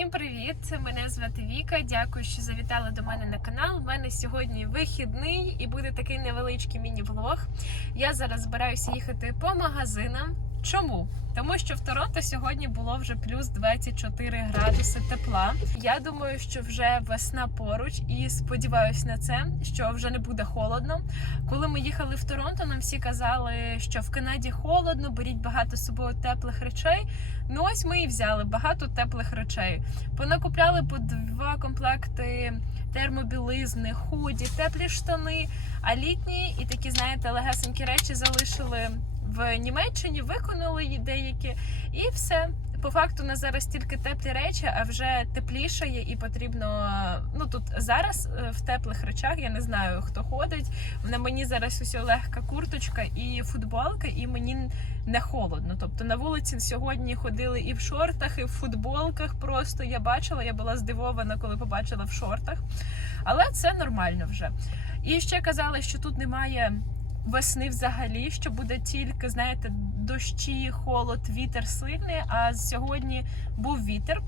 Всім привіт! Мене звати Віка. Дякую, що завітали до мене на канал. У мене сьогодні вихідний і буде такий невеличкий міні-влог. Я зараз збираюся їхати по магазинам. Чому? Тому що в Торонто сьогодні було вже плюс 24 градуси тепла. Я думаю, що вже весна поруч, і сподіваюся на це, що вже не буде холодно. Коли ми їхали в Торонто, нам всі казали, що в Канаді холодно, беріть багато з собою теплих речей. Ну ось ми і взяли багато теплих речей. Понакупляли по два комплекти термобілизни, худі, теплі штани, а літні і такі, знаєте, легесенькі речі залишили в Німеччині, виконали її деякі, і все. По факту на зараз тільки теплі речі, а вже теплішає і потрібно. Ну тут зараз е, в теплих речах я не знаю хто ходить. На мені зараз усе легка курточка і футболка, і мені не холодно. Тобто на вулиці сьогодні ходили і в шортах, і в футболках. Просто я бачила, я була здивована, коли побачила в шортах. Але це нормально вже. І ще казали, що тут немає весни взагалі, що буде тільки, знаєте, дощі, холод, вітер сильний. А сьогодні був вітер.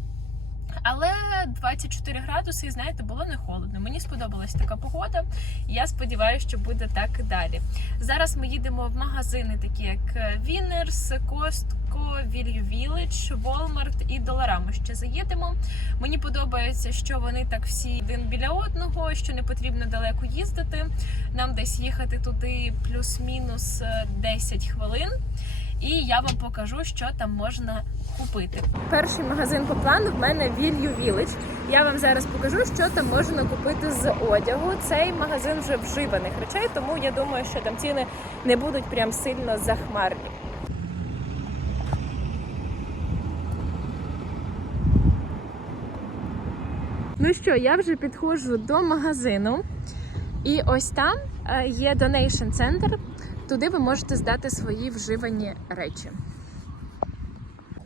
Але 24 градуси, і знаєте, було не холодно. Мені сподобалась така погода. Я сподіваюся, що буде так і далі. Зараз ми їдемо в магазини, такі як Winners, Costco, Value Village, Walmart і Dollarama ще заїдемо. Мені подобається, що вони так всі один біля одного, що не потрібно далеко їздити. Нам десь їхати туди плюс-мінус е, 10 хвилин. І я вам покажу, що там можна купити. Перший магазин по плану в мене Value Village. Я вам зараз покажу, що там можна купити з одягу. Цей магазин вже вживаних речей, тому я думаю, що там ціни не будуть прям сильно захмарні. Ну що, я вже підходжу до магазину, і ось там е, є Donation Center. Туди ви можете здати свої вживані речі.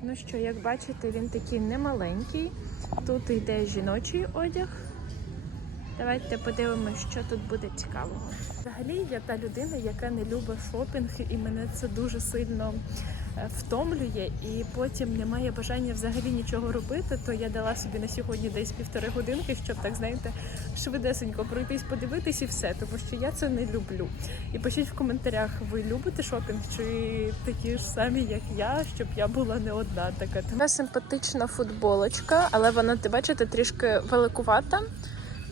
Ну що, як бачите, він такий немаленький. Тут йде жіночий одяг. Давайте подивимося, що тут буде цікавого. Взагалі, я та людина, яка не любить шопінг, і мене це дуже сильно втомлює, і потім немає бажання взагалі нічого робити. То я дала собі на сьогодні десь півтори годинки, щоб так знаєте, швидесенько пройтись, подивитись і все, тому що я це не люблю. І пишіть в коментарях, ви любите шопінг чи такі ж самі, як я, щоб я була не одна така. Така симпатична футболочка, але вона, ти бачите, трішки великувата.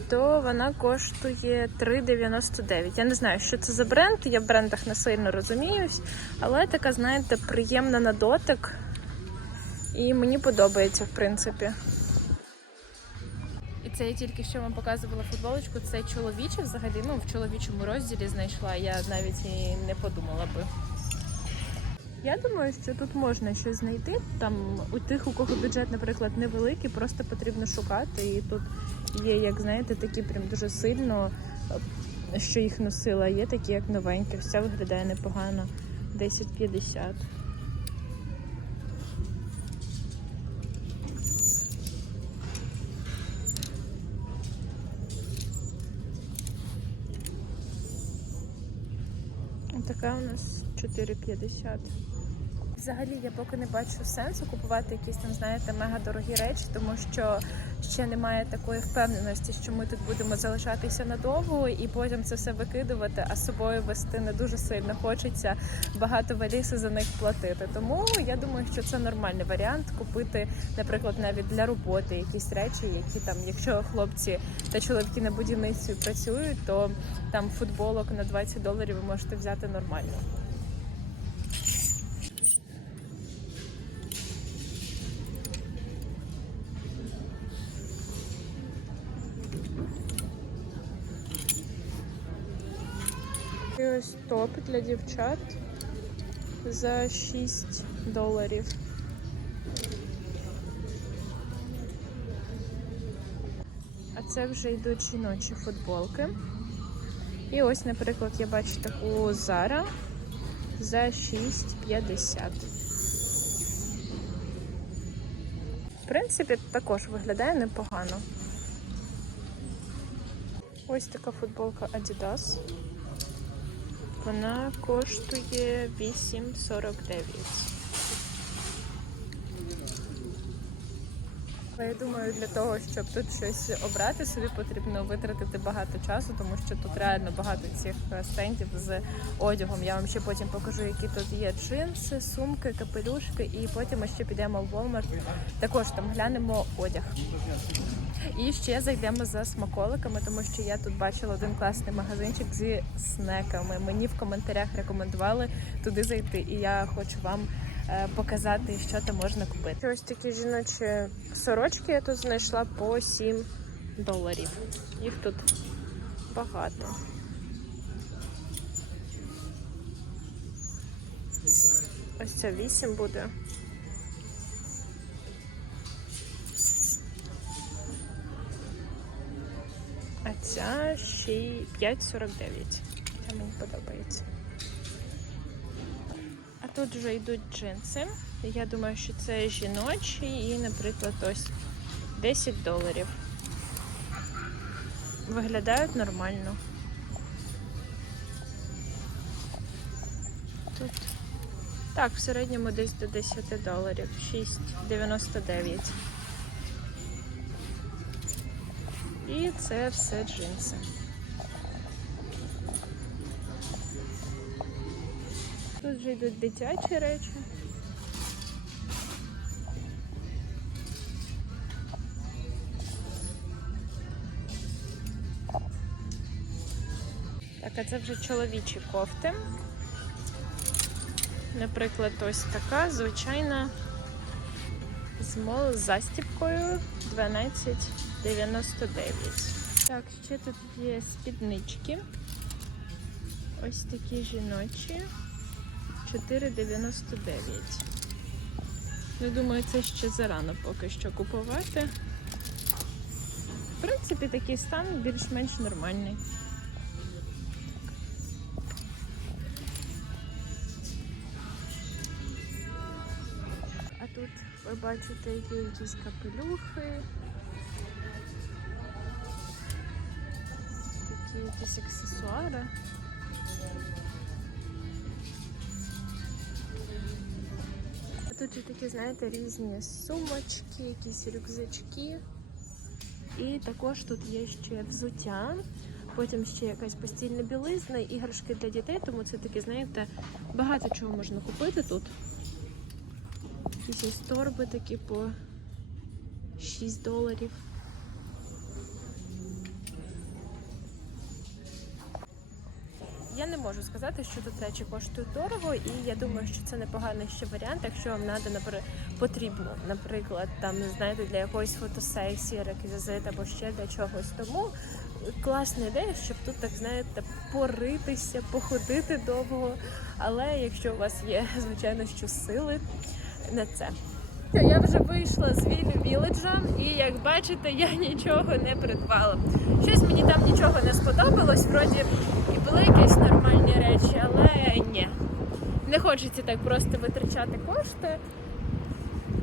То вона коштує 3,99. Я не знаю, що це за бренд. Я в брендах не сильно розуміюсь, але така, знаєте, приємна на дотик. І мені подобається, в принципі. І це я тільки що вам показувала футболочку. Це чоловіче взагалі. Ну, в чоловічому розділі знайшла. Я навіть і не подумала би. Я думаю, що тут можна щось знайти. Там у тих, у кого бюджет, наприклад, невеликий, просто потрібно шукати. І тут є, як знаєте, такі прям дуже сильно, е, що їх носила. Є такі, як новенькі. Все виглядає непогано. 10,50. Така у нас 4,50. Взагалі я поки не бачу сенсу купувати якісь там, знаєте, мега дорогі речі, тому що ще немає такої впевненості, що ми тут будемо залишатися надовго і потім це все викидувати, а з собою вести не дуже сильно хочеться багато валіси за них платити. Тому я думаю, що це нормальний варіант купити, наприклад, навіть для роботи якісь речі, які там, якщо хлопці та чоловіки на будівництві працюють, то там футболок на 20 доларів ви можете взяти нормально. Топ для дівчат за 6 доларів. А це вже йдуть жіночі футболки. І ось, наприклад, я бачу таку Zara за 6,50. В принципі, також виглядає непогано. Ось така футболка Adidas. Вона коштує 8,49. Я думаю, для того, щоб тут щось обрати, собі потрібно витратити багато часу, тому що тут реально багато цих е, стендів з одягом. Я вам ще потім покажу, які тут є джинси, сумки, капелюшки, і потім ми ще підемо в Walmart. Також там глянемо одяг. І ще зайдемо за смаколиками, тому що я тут бачила один класний магазинчик зі снеками. Мені в коментарях рекомендували туди зайти, і я хочу вам показати, що там можна купити. Ось такі жіночі сорочки я тут знайшла по 7 доларів. Їх тут багато. Ось це 8 буде. А ця ще й 5,49. Це мені подобається. Тут вже йдуть джинси. Я думаю, що це жіночі і, наприклад, ось 10 доларів. Виглядають нормально. Тут так, в середньому десь до 10 доларів. 6,99. І це все джинси. Тут вже йдуть дитячі речі. Так, а це вже чоловічі кофти. Наприклад, ось така звичайна з застіпкою 12,99. Так, ще тут є спіднички. Ось такі жіночі. 4,99. Ну, думаю, це ще зарано поки що купувати. В принципі, такий стан більш-менш нормальний. А тут ви бачите, є якісь капелюхи. Такі якісь аксесуари. Тут же такі, знаєте, різні сумочки, якісь рюкзачки. І також тут є ще взуття. Потім ще якась постільна білизна, іграшки для дітей, тому це такі, знаєте, багато чого можна купити тут. Якісь торби такі по 6 доларів. Можу сказати, що тут речі коштують дорого, і я думаю, що це непоганий ще варіант, якщо вам надо, напри- потрібно, наприклад, там знаєте, для якоїсь фотосесії, реквізит або ще для чогось. Тому класна ідея, щоб тут так знаєте, поритися, походити довго. Але якщо у вас є, звичайно, що сили на це. Я вже вийшла з Віллі Віледжа, і як бачите, я нічого не придбала. Щось мені там нічого не сподобалось. Вроді і були якісь нормальні речі, але ні. Не хочеться так просто витрачати кошти.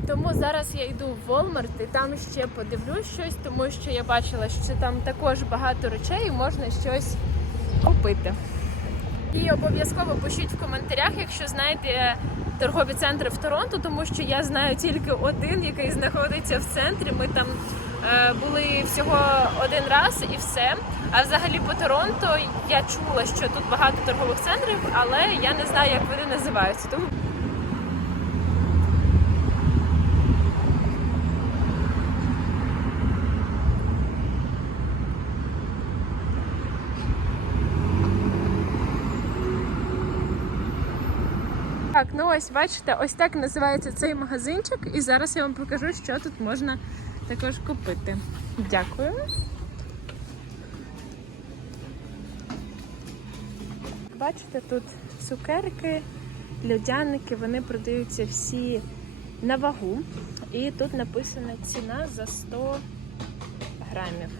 Тому зараз я йду в Walmart і там ще подивлюсь щось, тому що я бачила, що там також багато речей і можна щось купити. І обов'язково пишіть в коментарях, якщо знаєте торгові центри в Торонто, тому що я знаю тільки один, який знаходиться в центрі. Ми там е, були всього один раз і все. А взагалі по Торонто я чула, що тут багато торгових центрів, але я не знаю, як вони називаються. Тому ну ось бачите, ось так називається цей магазинчик, і зараз я вам покажу, що тут можна також купити. Дякую. Бачите, тут цукерки, льодяники, вони продаються всі на вагу. І тут написана ціна за 100 грамів.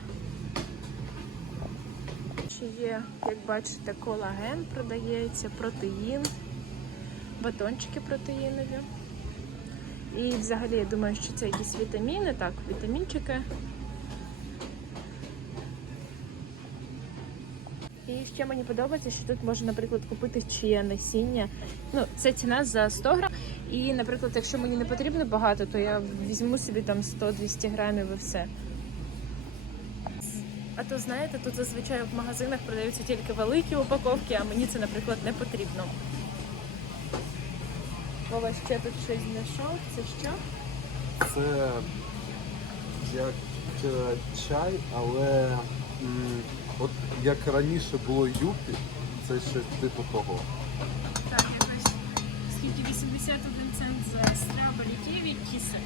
Ще є, як бачите, колаген продається, протеїн батончики протеїнові. І взагалі я думаю, що це якісь вітаміни, так, вітамінчики. І ще мені подобається, що тут можна, наприклад, купити чиє насіння. Ну, це ціна за 100 грам. І, наприклад, якщо мені не потрібно багато, то я візьму собі там 100-200 грамів і все. А то знаєте, тут зазвичай в магазинах продаються тільки великі упаковки, а мені це, наприклад, не потрібно. Вова ще тут щось знайшов. Це що? Це як е, чай, але м, от як раніше було юпі, це щось типу того. Так, якось скільки 81 цент за стrawberry ківі кісе.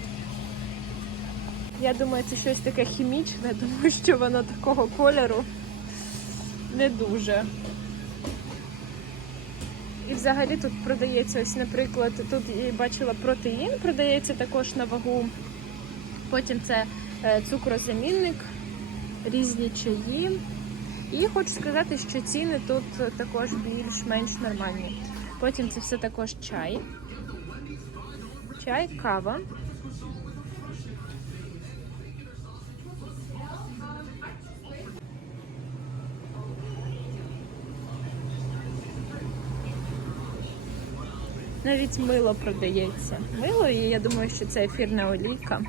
Я думаю, це щось таке хімічне, тому що воно такого кольору не дуже. І взагалі тут продається, ось, наприклад, тут я бачила протеїн, продається також на вагу. Потім це е, цукрозамінник, різні чаї. І хочу сказати, що ціни тут також більш-менш нормальні. Потім це все також чай. Чай, кава. Навіть мило продається. Мило, і я думаю, що це ефірна олійка.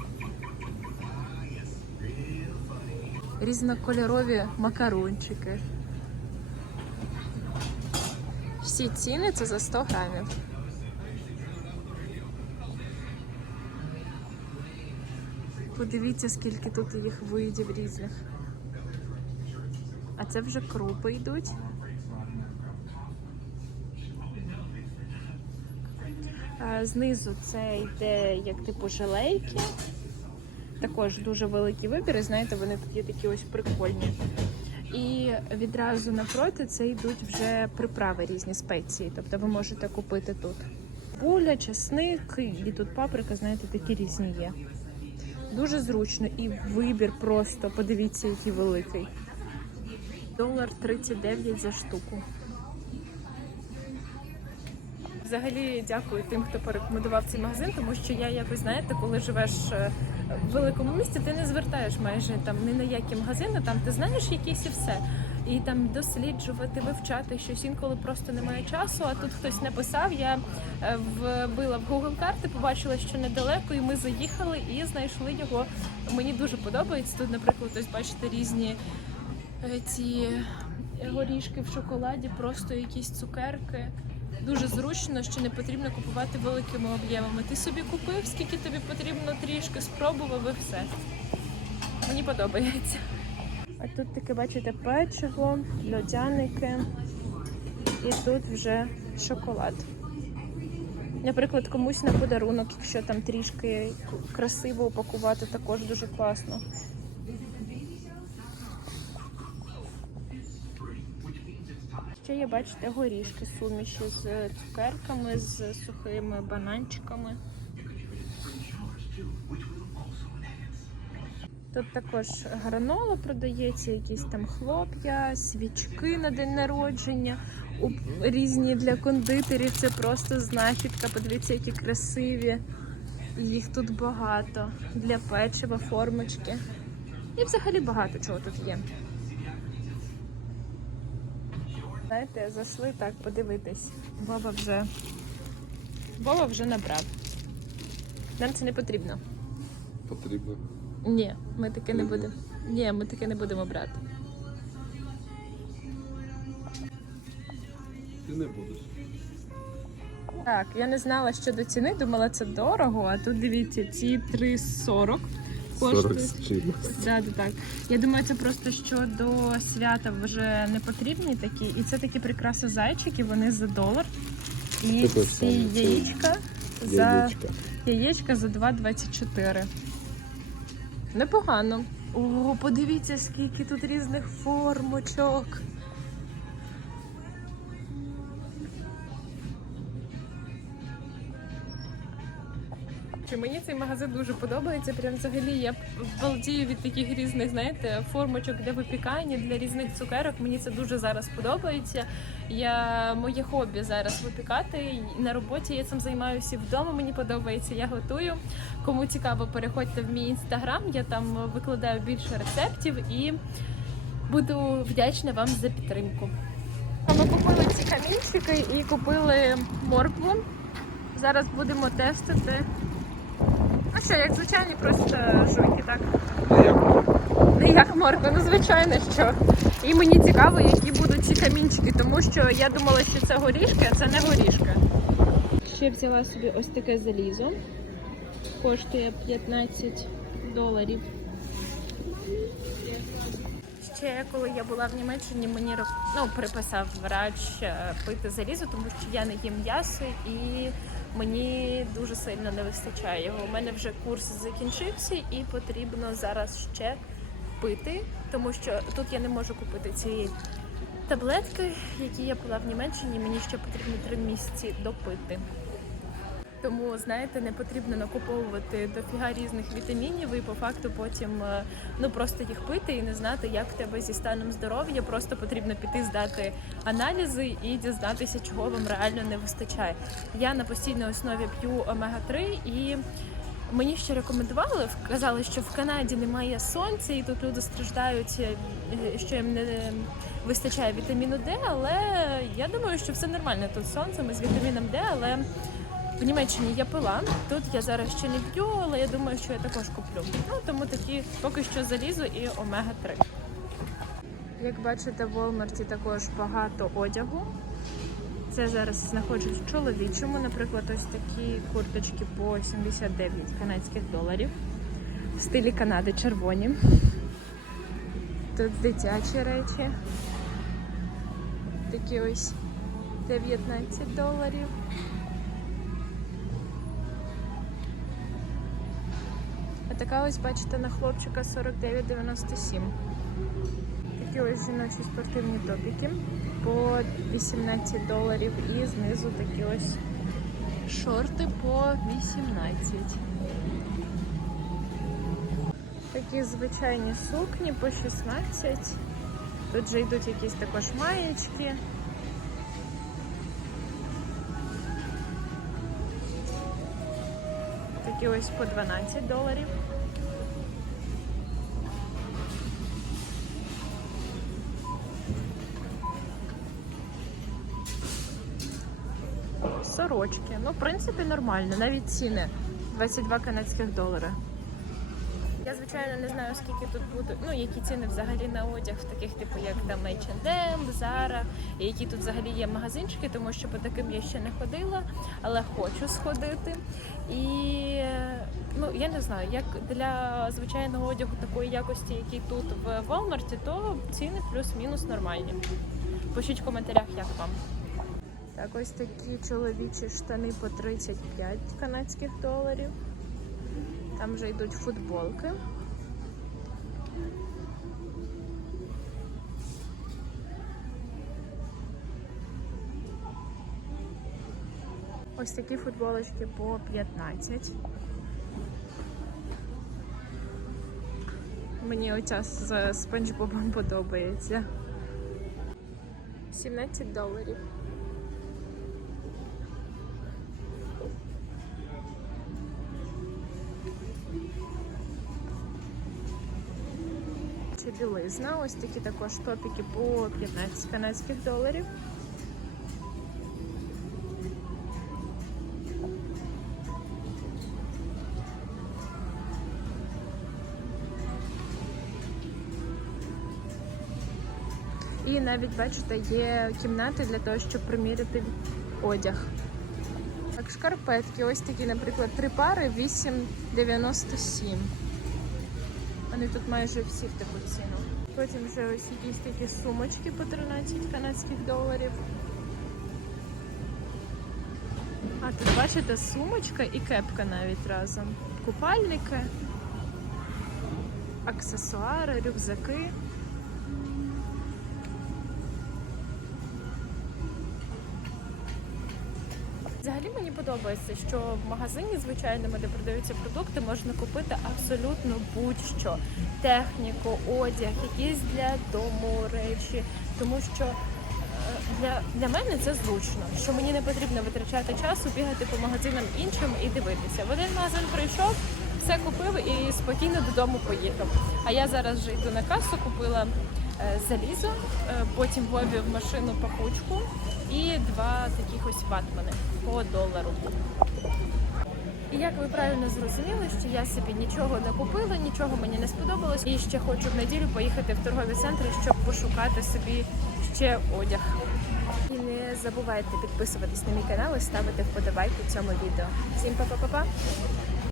Різнокольорові макарончики. Всі ціни це за 100 грамів. Подивіться, скільки тут їх видів різних. А це вже крупи йдуть. Знизу це йде як типу желейки. Також дуже великий вибір, і знаєте, вони тут є такі ось прикольні. І відразу напроти це йдуть вже приправи різні спеції. Тобто ви можете купити тут буля, чесник і тут паприка, знаєте, такі різні є. Дуже зручно і вибір просто, подивіться, який великий. Долар 39 за штуку. Взагалі дякую тим, хто порекомендував цей магазин, тому що я якось знаєте, коли живеш е, в великому місті, ти не звертаєш майже там ні на які магазини, там ти знаєш якісь і все. І там досліджувати, вивчати щось інколи просто немає часу. А тут хтось написав, я е, вбила в Google карти, побачила, що недалеко, і ми заїхали і знайшли його. Мені дуже подобається. Тут, наприклад, ось бачите різні е, ці горішки в шоколаді, просто якісь цукерки. Дуже зручно, що не потрібно купувати великими об'ємами. Ти собі купив, скільки тобі потрібно, трішки спробував і все. Мені подобається. А тут таке, бачите, печиво, льодяники. І тут вже шоколад. Наприклад, комусь на подарунок, якщо там трішки красиво упакувати, також дуже класно. Ще є, бачите, горішки суміші з цукерками, з сухими бананчиками. Тут також гранола продається, якісь там хлоп'я, свічки на день народження, різні для кондитерів. Це просто знахідка. Подивіться, які красиві. Їх тут багато. Для печива, формочки. І взагалі багато чого тут є. Знаєте, зайшли так подивитись. Вова вже Вова вже набрав. Нам це не потрібно. Потрібно. Ні, ми таке не будемо. Ні, ми таке не будемо брати. Ти не будеш. Так, я не знала щодо ціни, думала це дорого, а тут дивіться, ці 3,40 Да, да, так. Я думаю, це просто що до свята вже не потрібні такі. І це такі прикраси зайчики, вони за долар. І ці саме, це яєчка за Яєчка. яєчка за 2,24. Непогано. О, подивіться, скільки тут різних формочок. Чи мені цей магазин дуже подобається. Прям взагалі я балдію від таких різних, знаєте, формочок для випікання, для різних цукерок. Мені це дуже зараз подобається. Я моє хобі зараз випікати. На роботі я цим займаюся і вдома. Мені подобається. Я готую. Кому цікаво, переходьте в мій інстаграм. Я там викладаю більше рецептів і буду вдячна вам за підтримку. Ми купили ці камінчики і купили моркву. Зараз будемо тестити. Ну що, як звичайні просто жуйки, так? Ну, як Не як морква, ну звичайно, що. І мені цікаво, які будуть ці камінчики, тому що я думала, що це горішки, а це не горішки. Ще взяла собі ось таке залізо. Коштує 15 доларів. Ще коли я була в Німеччині, мені ну, приписав врач е, пити залізо, тому що я не їм м'ясо і мені дуже сильно не вистачає його. У мене вже курс закінчився і потрібно зараз ще пити, тому що тут я не можу купити ці таблетки, які я пила в Німеччині. Мені ще потрібно три місяці допити. Тому знаєте, не потрібно накуповувати дофіга різних вітамінів і по факту потім е, ну просто їх пити і не знати, як в тебе зі станом здоров'я. Просто потрібно піти здати аналізи і дізнатися, чого вам реально не вистачає. Я на постійній основі п'ю омега 3 і. Мені ще рекомендували, казали, що в Канаді немає сонця, і тут люди страждають, е, що їм не вистачає вітаміну Д, але я думаю, що все нормально тут сонцем і з вітаміном Д, але в Німеччині я пила. Тут я зараз ще не п'ю, але я думаю, що я також куплю. Ну тому такі поки що залізо і омега 3 Як бачите, в Walmart також багато одягу. Це зараз знаходжусь в чоловічому, наприклад, ось такі курточки по 79 канадських доларів. В стилі Канади червоні. Тут дитячі речі. Такі ось 19 доларів. Така ось, бачите, на хлопчика 49,97. Такі ось жіночі спортивні топіки по 18 доларів і знизу такі ось шорти по 18. Такі звичайні сукні по 16. Тут же йдуть якісь також маєчки. Такі ось по 12 доларів. Сорочки. Ну, в принципі, нормально. Навіть ціни 22 канадських долари. Я, звичайно, не знаю, скільки тут будуть, ну, які ціни взагалі на одяг, в таких, типу, як там H&M, Zara, і які тут взагалі є магазинчики, тому що по таким я ще не ходила, але хочу сходити. І ну, я не знаю, як для звичайного одягу такої якості, який тут в Walmart, то ціни плюс-мінус нормальні. Пишіть в коментарях, як вам. Так, ось такі чоловічі штани по 35 канадських доларів. Там вже йдуть футболки. Ось такі футболочки по 15. Мені оця з спанч Бобом подобається. 17 доларів. Чи білизна. Ось такі також топіки по 15 канадських доларів. І навіть, бачите, є кімнати для того, щоб приміряти одяг. Так, шкарпетки, ось такі, наприклад, три пари 8,97. Вони тут майже всі в таку ціну. Потім вже ось якісь такі сумочки по 13 канадських доларів. А тут бачите сумочка і кепка навіть разом. Купальники, аксесуари, рюкзаки. Подобається, що в магазині звичайному, де продаються продукти, можна купити абсолютно будь-що: техніку, одяг, якісь для дому речі, тому що е, для, для мене це зручно, що мені не потрібно витрачати часу, бігати по магазинам іншим і дивитися. В один магазин прийшов, все купив і спокійно додому поїхав. А я зараз вже йду на касу, купила е, залізо, е, потім Вові в машину пахучку і два таких ось ватмани по долару. І як ви правильно зрозуміли, що я собі нічого не купила, нічого мені не сподобалось, і ще хочу в неділю поїхати в торгові центри, щоб пошукати собі ще одяг. І не забувайте підписуватись на мій канал і ставити вподобайку цьому відео. Всім па-па-па-па!